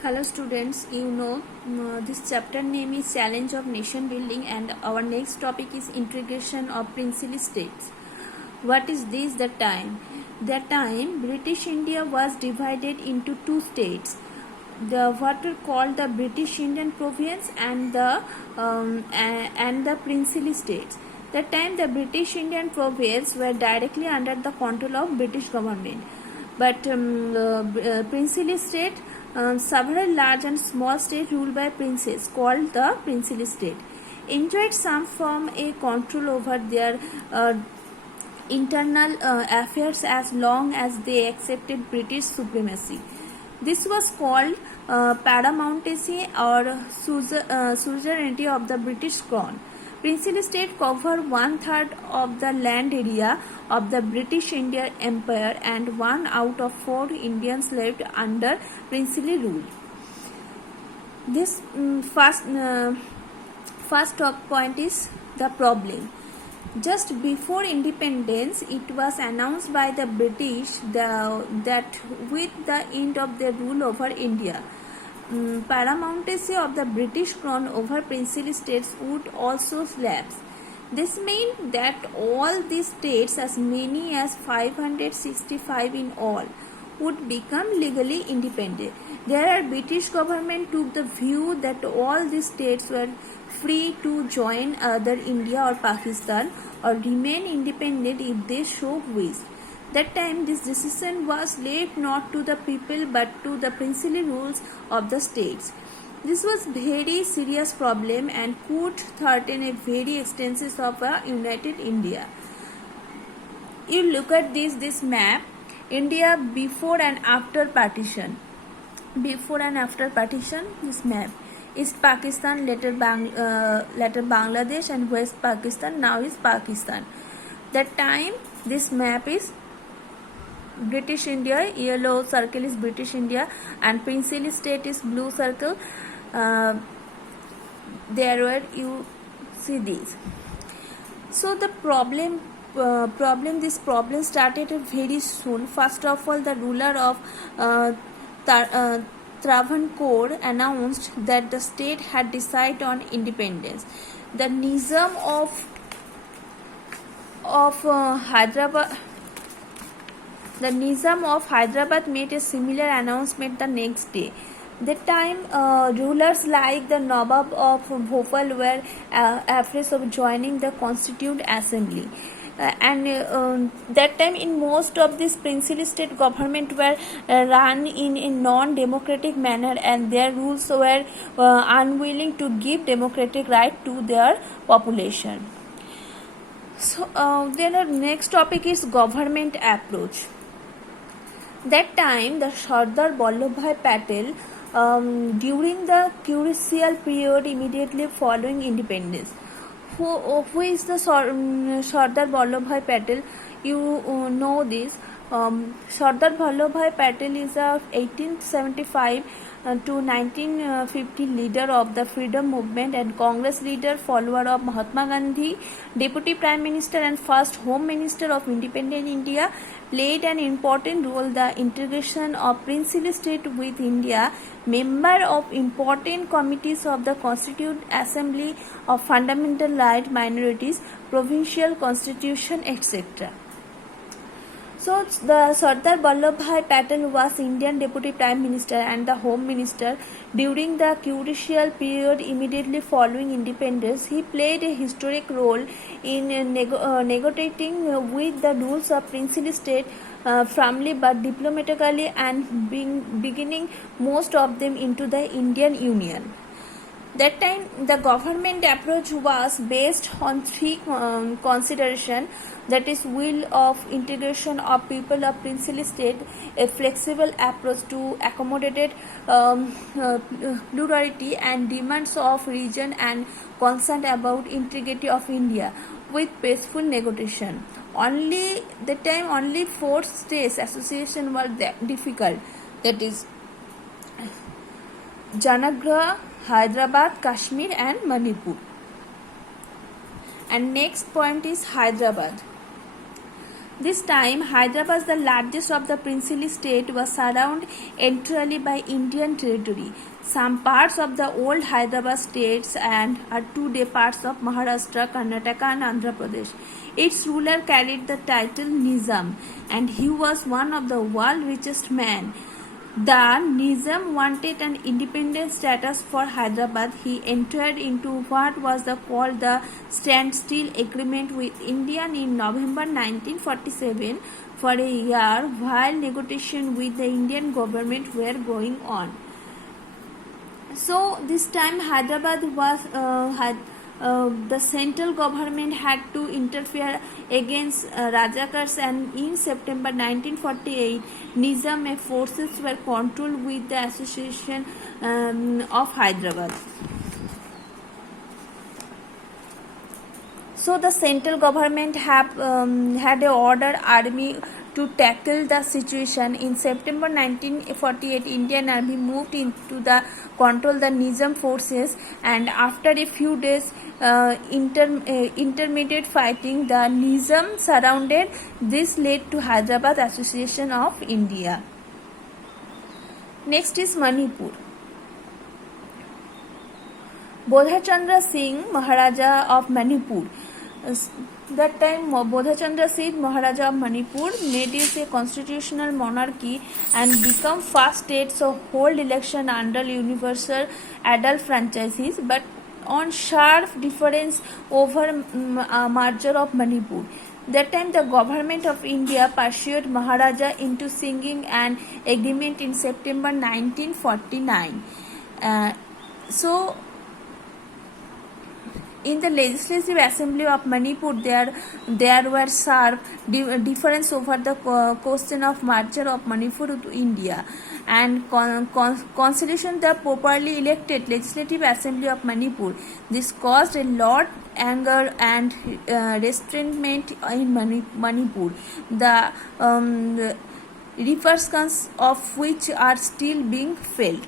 Hello students, this chapter name is Challenge of Nation Building and our next topic is Integration of Princely States. What is this the time? The time British India was divided into two states. What were called the British Indian Province and the Princely States. That time the British Indian Province were directly under the control of British government. But Princely State, several large and small states ruled by princes called the Princely State, enjoyed some form a control over their internal affairs as long as they accepted British supremacy. This was called paramountcy or suzerainty of the British Crown. Princely State covered 1/3 of the land area of the British Indian Empire and 1 out of 4 Indians lived under princely rule. This first top point is the problem. Just before independence, it was announced by the British that with the end of their rule over India, paramountcy of the British Crown over princely states would also lapse. This meant that all these states, as many as 565 in all, would become legally independent. There, British government took the view that all these states were free to join either India or Pakistan or remain independent if they so wished. That time, this decision was left not to the people but to the princely rules of the states. This was very serious problem and could threaten a very extension of a united India. You look at this map, India before and after partition. Before and after partition, this map. East Pakistan, later Bangladesh, and West Pakistan, now is Pakistan. That time, this map is British India, yellow circle is British India, and Princely State is blue circle. There where you see these. So the problem started very soon. First of all, the ruler of Travancore announced that the state had decided on independence. The Nizam of Hyderabad. The Nizam of Hyderabad made a similar announcement the next day. That time, rulers like the Nawab of Bhopal were afraid of joining the Constituent Assembly. That time, in most of these princely state government were run in a non-democratic manner, and their rules were unwilling to give democratic right to their population. So, then our next topic is government approach. That time, the Sardar Vallabhbhai Patel, during the crucial period immediately following independence. Who is the Sardar Vallabhbhai Patel? You know this. Sardar Vallabhbhai Patel is a 1875 to 1950 leader of the freedom movement and Congress leader, follower of Mahatma Gandhi, deputy prime minister and first home minister of independent India, played an important role in the integration of princely state with India, member of important committees of the Constituent Assembly of Fundamental Right Minorities, Provincial Constitution, etc. So, the Sardar Vallabhbhai Patel was Indian Deputy Prime Minister and the Home Minister during the crucial period immediately following independence. He played a historic role in negotiating with the rules of princely state firmly but diplomatically and beginning most of them into the Indian Union. That time, the government approach was based on three considerations, that is, will of integration of people of princely state, a flexible approach to accommodate plurality and demands of region, and concern about integrity of India with peaceful negotiation. Only 4 states association were difficult, that is Janagraha, Hyderabad, Kashmir and Manipur. And next point is Hyderabad. This time, Hyderabad, the largest of the princely state, was surrounded entirely by Indian territory. Some parts of the old Hyderabad states and are today parts of Maharashtra, Karnataka, and Andhra Pradesh. Its ruler carried the title Nizam, and he was one of the world's richest men. The Nizam wanted an independent status for Hyderabad. He entered into what was called the Standstill Agreement with India in November 1947 for a year while negotiations with the Indian government were going on. So this time Hyderabad was the central government had to interfere against Rajakars, and in September 1948 Nizam forces were controlled with the Association of Hyderabad. So the central government had ordered army to tackle the situation. In September 1948, Indian Army moved into the control the Nizam forces, and after a few days intermediate fighting, the Nizam surrounded. This led to Hyderabad Association of India. Next is Manipur. Bodhachandra Singh, Maharaja of Manipur. That time Bodhachandra Singh, Maharaja of Manipur, made it a constitutional monarchy and become first state to hold election under universal adult franchises, but on sharp difference over merger of Manipur. That time the government of India pursued Maharaja into signing an agreement in September 1949. So in the Legislative Assembly of Manipur, there were sharp difference over the question of merger of Manipur to India, and constitution the properly elected Legislative Assembly of Manipur. This caused a lot anger and restraint in Manipur. The repercussions of which are still being felt.